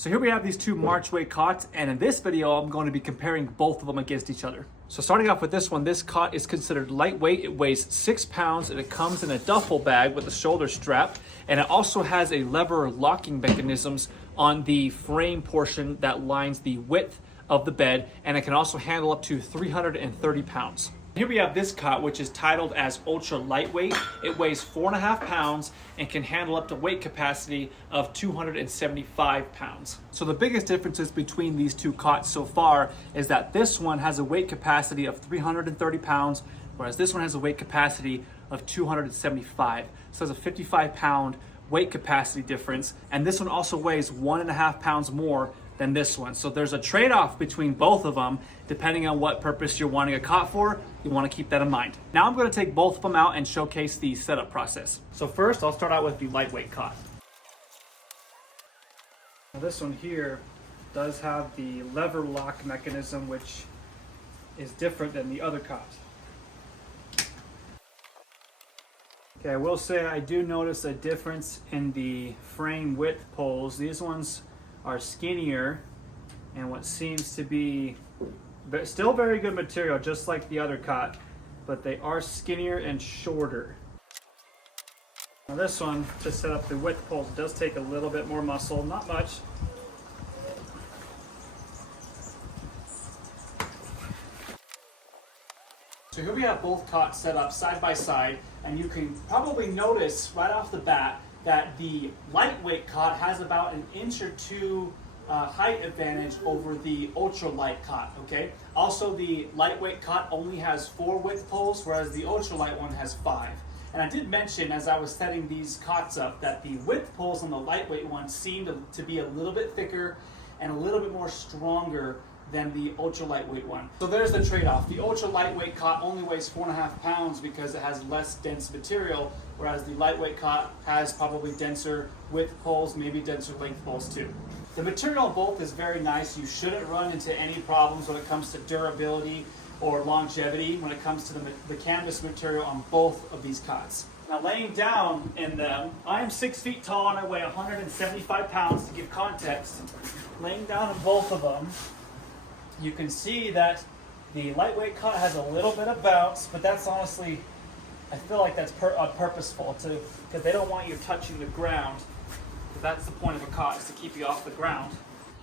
So here we have these two Marchway cots, and in this video, I'm going to be comparing both of them against each other. So starting off with this one, this cot is considered lightweight. It weighs 6 pounds and it comes in a duffel bag with a shoulder strap. And it also has a lever locking mechanisms on the frame portion that lines the width of the bed. And it can also handle up to 330 pounds. Here we have this cot, which is titled as Ultra Lightweight. It weighs 4.5 pounds and can handle up to weight capacity of 275 pounds. So the biggest differences between these two cots so far is that this one has a weight capacity of 330 pounds, whereas this one has a weight capacity of 275. So there's a 55-pound weight capacity difference, and this one also weighs 1.5 pounds more than this one. So there's a trade-off between both of them depending on what purpose you're wanting a cot for. You want to keep that in mind. Now I'm going to take both of them out and showcase the setup process. So first I'll start out with the lightweight cot. Now this one here does have the lever lock mechanism, which is different than the other cot. Okay, I will say I do notice a difference in the frame width poles. These ones are skinnier and what seems to be still very good material, just like the other cot, but they are skinnier and shorter. Now this one, to set up the width poles, does take a little bit more muscle, not much. So here we have both cots set up side by side, and you can probably notice right off the bat that the lightweight cot has about an inch or two height advantage over the ultralight cot, okay? Also, the lightweight cot only has 4 width poles, whereas the ultralight one has 5. And I did mention as I was setting these cots up that the width poles on the lightweight one seemed to be a little bit thicker and a little bit more stronger than the ultra lightweight one. So there's the trade-off. The ultra lightweight cot only weighs 4.5 pounds because it has less dense material, whereas the lightweight cot has probably denser width poles, maybe denser length poles too. The material on both is very nice. You shouldn't run into any problems when it comes to durability or longevity when it comes to the canvas material on both of these cots. Now laying down in them, I am 6 feet tall and I weigh 175 pounds to give context. Laying down in both of them, you can see that the lightweight cot has a little bit of bounce, but that's honestly, I feel like that's purposeful because they don't want you touching the ground. That's the point of a cot, is to keep you off the ground.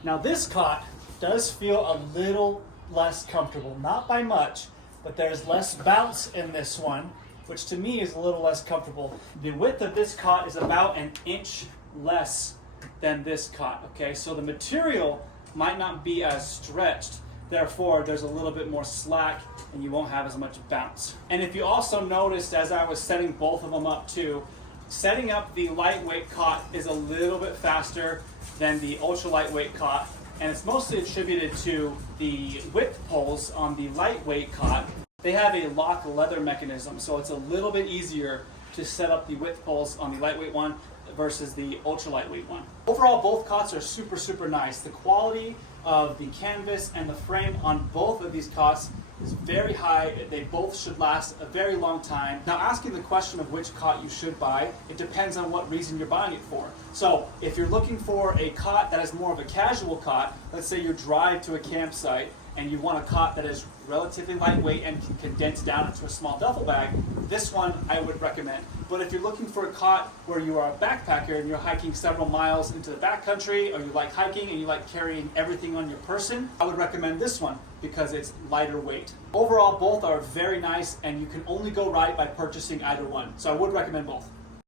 Now this cot does feel a little less comfortable, not by much, but there's less bounce in this one, which to me is a little less comfortable. The width of this cot is about an inch less than this cot, okay? So the material might not be as stretched, therefore there's a little bit more slack and you won't have as much bounce. And if you also noticed as I was setting both of them up too, setting up the lightweight cot is a little bit faster than the ultra lightweight cot, and it's mostly attributed to the width poles on the lightweight cot. They have a lock leather mechanism, so it's a little bit easier to set up the width poles on the lightweight one versus the ultra lightweight one. Overall, both cots are super nice. The quality of the canvas and the frame on both of these cots is very high. They both should last a very long time. Now, asking the question of which cot you should buy, it depends on what reason you're buying it for. So if you're looking for a cot that is more of a casual cot, let's say you drive to a campsite and you want a cot that is relatively lightweight and can condense down into a small duffel bag, this one I would recommend. But if you're looking for a cot where you are a backpacker and you're hiking several miles into the backcountry, or you like hiking and you like carrying everything on your person, I would recommend this one because it's lighter weight. Overall, both are very nice and you can only go right by purchasing either one. So I would recommend both.